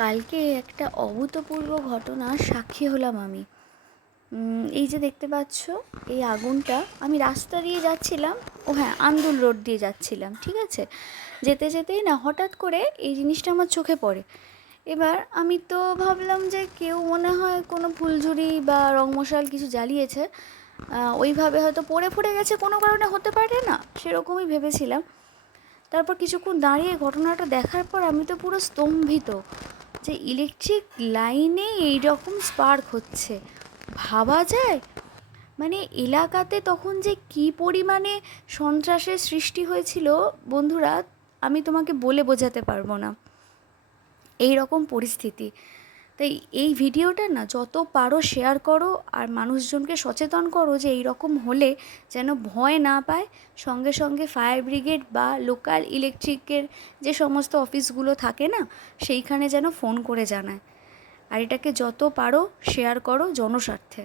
কালকে একটা অভূতপূর্ব ঘটনার সাক্ষী হলাম আমি। এই যে দেখতে পাচ্ছ, এই আগুনটা আমি রাস্তা দিয়ে যাচ্ছিলাম, ও হ্যাঁ আন্দুল রোড দিয়ে যাচ্ছিলাম, ঠিক আছে? যেতে যেতেই না, হঠাৎ করে এই জিনিসটা আমার চোখে পড়ে। এবার আমি তো ভাবলাম যে কেউ মনে হয় কোনো ফুলঝুরি বা রং মশাল কিছু জ্বালিয়েছে ওইভাবে হয়তো পড়ে পড়ে গেছে, কোনো কারণে হতে পারে না, সেরকমই ভেবেছিলাম। তারপর কিছুক্ষণ দাঁড়িয়ে ঘটনাটা দেখার পর আমি তো পুরো স্তম্ভিত। যে ইলেকট্রিক লাইনে এই রকম স্পার্ক হচ্ছে। ভাবা যায়? মানে এলাকাতে তখন যে কি পরিমাণে সন্ত্রাসের সৃষ্টি হয়েছিল, বন্ধুরা, আমি তোমাকে বলে বোঝাতে পারব না। এই রকম পরিস্থিতি। তাই এই ভিডিওটা না যত পারো শেয়ার করো আর মানুষজনকে সচেতন করো যে এই রকম হলে যেন ভয় না পায়। সঙ্গে সঙ্গে ফায়ার ব্রিগেড বা লোকাল ইলেকট্রিকের যে সমস্ত অফিসগুলো থাকে না, সেইখানে যেন ফোন করে জানায়। আর এটাকে যত পারো শেয়ার করো জনস্বার্থে।